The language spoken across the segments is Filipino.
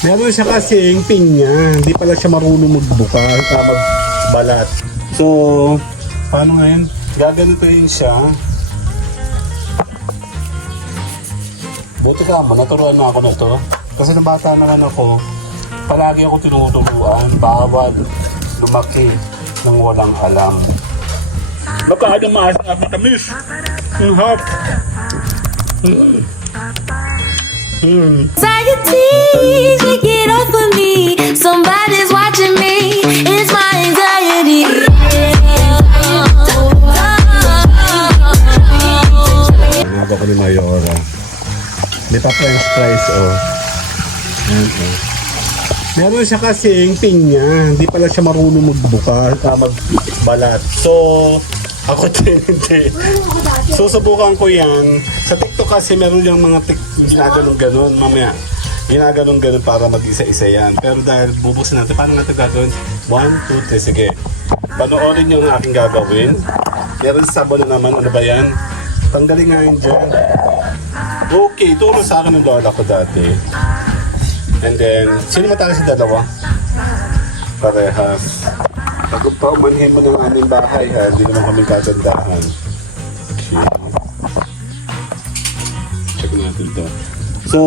Meron siya kasing pinya. Hindi pala siya marunong magbalat. So, paano ngayon? Gaganituin siya. Buti ka mo, naturuan na ako na to. Kasi nung bata naman ako, palagi ako tinuturuan, bawal lumaki ng walang alam. Magkaano maasang at matamis. Hop. Anxiety, shake it off of me. Somebody's watching me. It's my anxiety. Nagawa ko ni Mayora. May pa french fries, oh. Ayan, oh. Meron siya kasing pinya. Hindi pala siya marunong magbalat. So, ako din hindi. Susubukan ko yan. Sa TikTok kasi meron yung mga ginaganon-ganon. Mamaya, ginaganon-ganon para mag-isa-isa yan. Pero dahil bubuksan natin, paano natin gagawin? 1, 2, 3, sige. Panoorin yung aking gagawin. Meron sabon na naman. Ano ba yan? Tanggalin nga yun dyan. Okay, turo sa akin ng lola ko dati. And then, sino matali sa dalawa? Parehas. Pag paumanhin mo ng aming bahay ha, hindi naman kami kagandahan. Okay. Check natin to. So,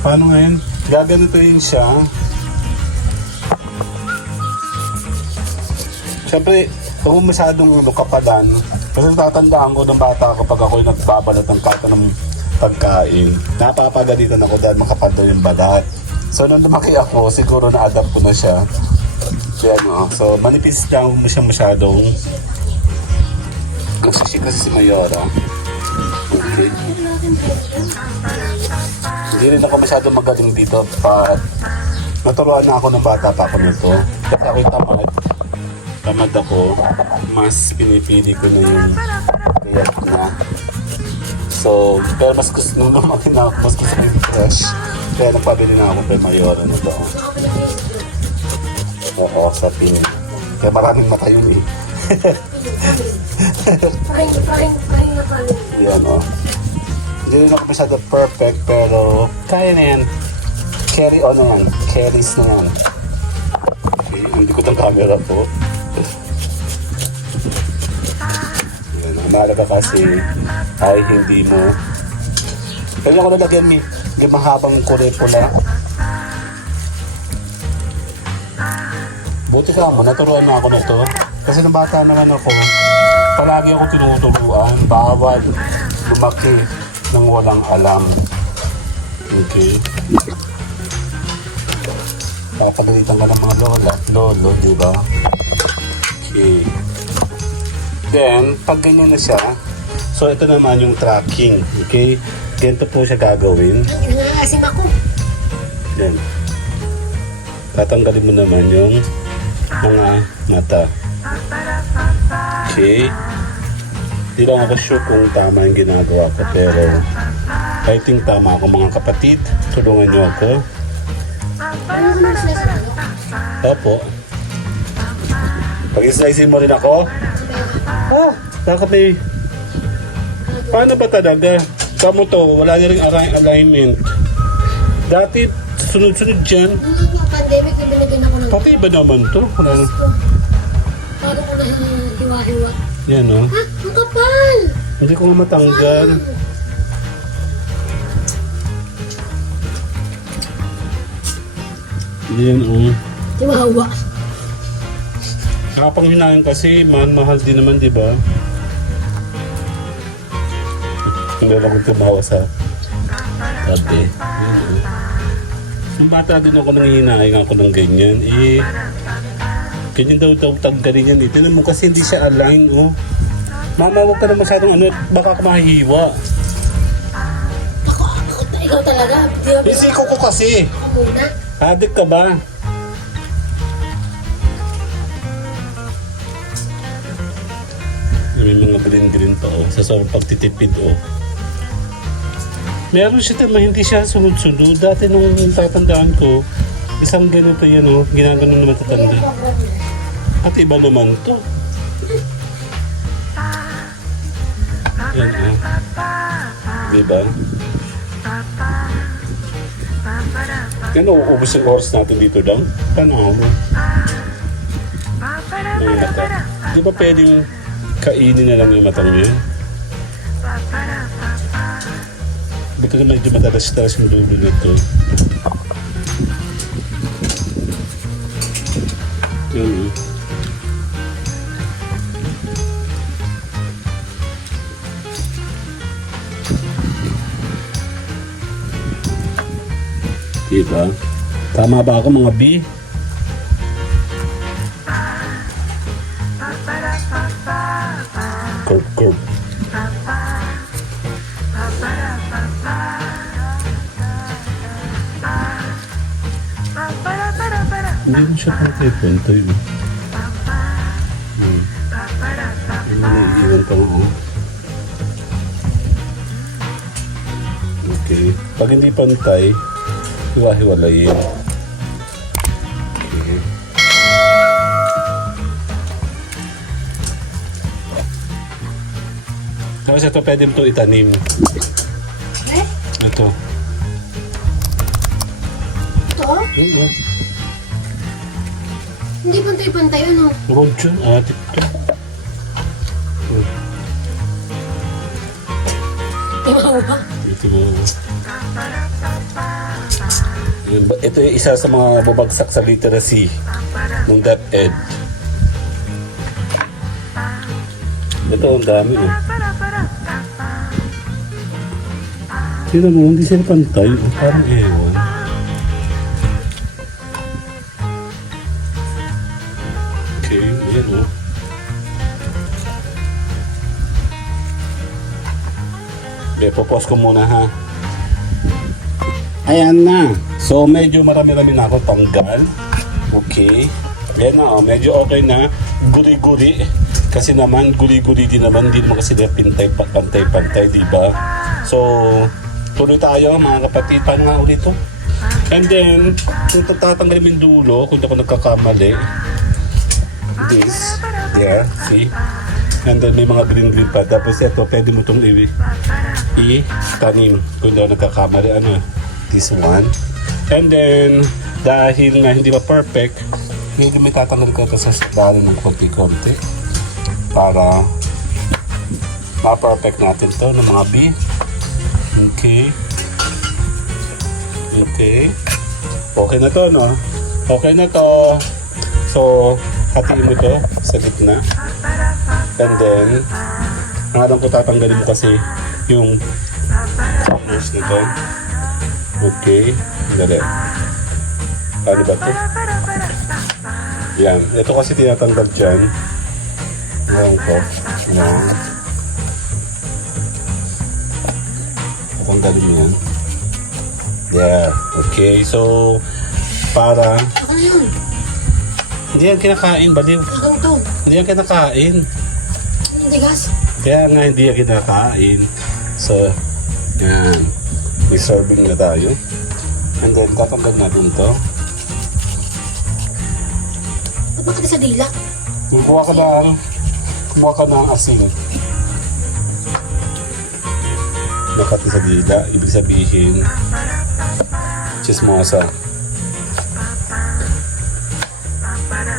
paano ngayon? Gaganituin siya. Siyempre, huwag mo masyadong kapalan. Kasi tatandaan ko ng bata ko pag ako'y nagbabalat ng kata ng pagkain. Napapagalitan ako dahil makapal daw yung balat. So, nung lumaki ako, siguro na-adapt ko na siya. Kaya ano, so manipis lang mo siya masyadong magsisik kasi si Mayora. Okay. Hindi rin ako masyadong magaling dito but naturuan na ako ng bata pa ako nito. Kasi ako'y tamad ako, mas pinipili ko na yung kayak na. So, pero mas gusto naman mas gusto ko yung fresh. Kaya nagpabili na ako kay Mayora na to. Oo, sa pin. Kaya maraming mata yun eh. Paring na paring. Yan o. Hindi rin ako masyado perfect pero kaya na yan. Carry on na yan. Carries na yan. Okay, hindi ko ng camera po. Yan, ang mahalaga kasi ay hindi mo. Kaya ako nalagyan may mahabang kulay pula. Buti ka mo, naturuan na ako na to. Kasi nung bata naman ako, palagi ako tinuturuan, bawal lumaki ng walang alam. Okay? Papagalitan ka ng mga lolo, di ba? Okay. Then, pag ganyan na siya, so ito naman yung tracking. Okay? Ganito po siya gagawin. Nangangasim ako. Yan. Tatanggalin mo naman yung mga mata. Okay. Hindi lang ako sure kung tama yung ginagawa ko pero I think tama ako mga kapatid. Tulungan niyo ako. Paano ko nagsasabi? Opo. Pag-slicein mo rin ako? Ah, bakit may... Paano ba talaga? Kamo to, wala na rin alignment. Dati, sunod-sunod dyan. Hindi po, pandemic, binigyan ako ng... Pati iba naman to. Wala na. Paano ko na hiwa-hiwa? Yan o. Ha? Ang kapal! Hindi ko nga matanggal. Yan o. Hiwa-hiwa. Nakapanghinayang kasi, mahal din naman, di ba? Hindi lang ko tumawa sa tabi. Yung bata din ako nanghihinayang ako ng ganyan. Eh, ganyan daw taggalin yan. Tinan mo kasi hindi siya align, oh. Mama, huwag ka na masyadong ano, baka ka mahihiwa. Ako, ikaw talaga. Di ba? Isiko ko kasi. Ako muna. Adik ka ba? May mga green-green pa, oh. Sa sobrang pagtitipid, oh. Meron siya naman, hindi siya sunod-sunod. Dati nung tatandaan ko, isang ganito yan, oh. Ginaganon na matatanda. At iba naman to. Yan, oh. Diba? Yan, uubos yung oras natin dito lang. Tanaw mo. Yung mata. Di ba pwedeng kainin na lang yung matang yun? Dito na medyo matalas-talas yung dulo na ito. Yun. Diba? Tama ba ako mga B? Kurp. Hindi mo siya pantay-pantay. Naiiwan pa mo. Okay. Pag hindi pantay, hiwa-hiwalayin. Okay. Tapos ito, pwede mo ito itanim. Eh? Ito. Ito? Oo. Hindi pantay-pantay, ano? Huwag dyan. Atit ito. Tiwawa. Ito mo. Ito yung isa sa mga babagsak sa literacy ng DepEd. Ito, ang dami eh. Tignan mo, hindi sila pantay. Parang ewan. Okay, yan o. Okay, popos ko muna ha. Ayan na. So, medyo marami-rami na ako tanggal. Okay. Ayan na, oh. Medyo okay na. Guri-guri. Kasi naman, guri-guri din naman. Hindi naman kasi nila pantay-pantay, di ba? So, tuloy tayo, mga kapatid. Paano nga ulit ito? And then, kung tatanggalin yung dulo, kung hindi ako nagkakamali, this. Yeah, see? And then, may mga green-green pa. Tapos ito, pwede mo itong i-tanim. Kung hindi ako nagkakamali, ano, this one. And then, dahil nga hindi pa perfect, medyo may tatanggal ko ito sa dahil ng konti-konti para ma-perfect natin to ng mga B. Okay. Okay. Okay na to, no? Okay na to. So, hatiin mo to sa gitna. And then, ang alam ko tatanggalin mo kasi yung corners nito. Okay. Dali. Ano ba ito? Yan. Ito kasi tinatanggal dyan. Ayan ko. Yan. Tatanggalin mo yan. Yeah. Okay. So, para... Ano yun? Hindi yan kinakain, baliw. Hanggang to. Hindi yan kinakain. Ang tigas. Kaya nga hindi yan kinakain. So, yan. May serving na tayo. And then, tatanggal natin to. Ba't bakit sa dila? Kumuha ka ng asin. Nakati sa dila, ibig sabihin, chismosa.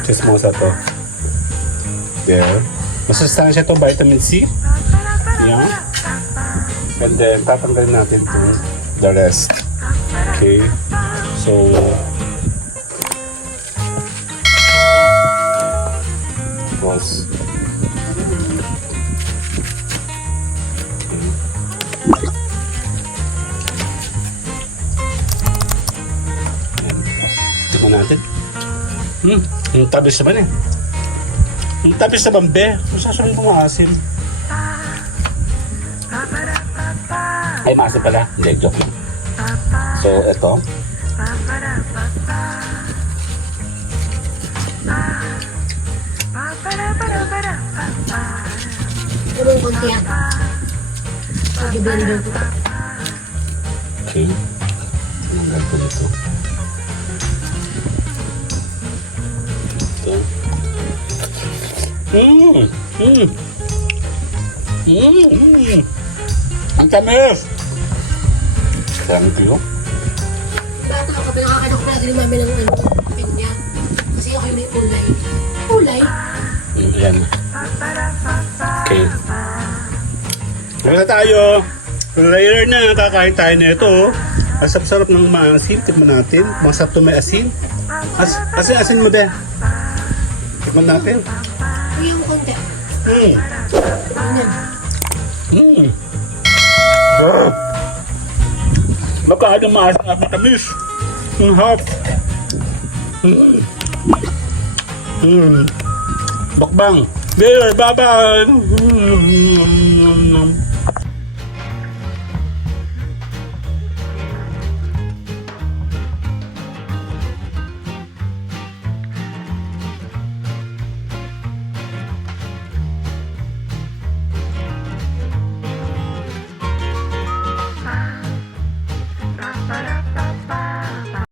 Chismosa to. There. Masustansya to, vitamin C. Yan. And then, tatanggalin natin to the rest. Okay. So, tapos, tignan natin. Ang tabis naman eh. Ang tabis naman be. Kung sasabihin ko maasim. Ay, maasim pala. Hindi, joke lang. So, eto. Purong konti yan. Pag-blender ko. Okay. Tinanggal ko nito. Ito. Ang tamis! Thank you. Bata Pinakakanok natin ni mami ng ano, pinya. Kasi ako yung may ulay. Ulay? Ayan. Okay. Ano na tayo? Later na, kakain tayo na ito. Asap-sarap ng maasin. Tikman natin. Masarap to may asin. Asin mo, be. Tikman natin. Uy, yung konti. Ganyan. Makaano maasin at matamis. Ang hap. Bakbang. There, bye-bye.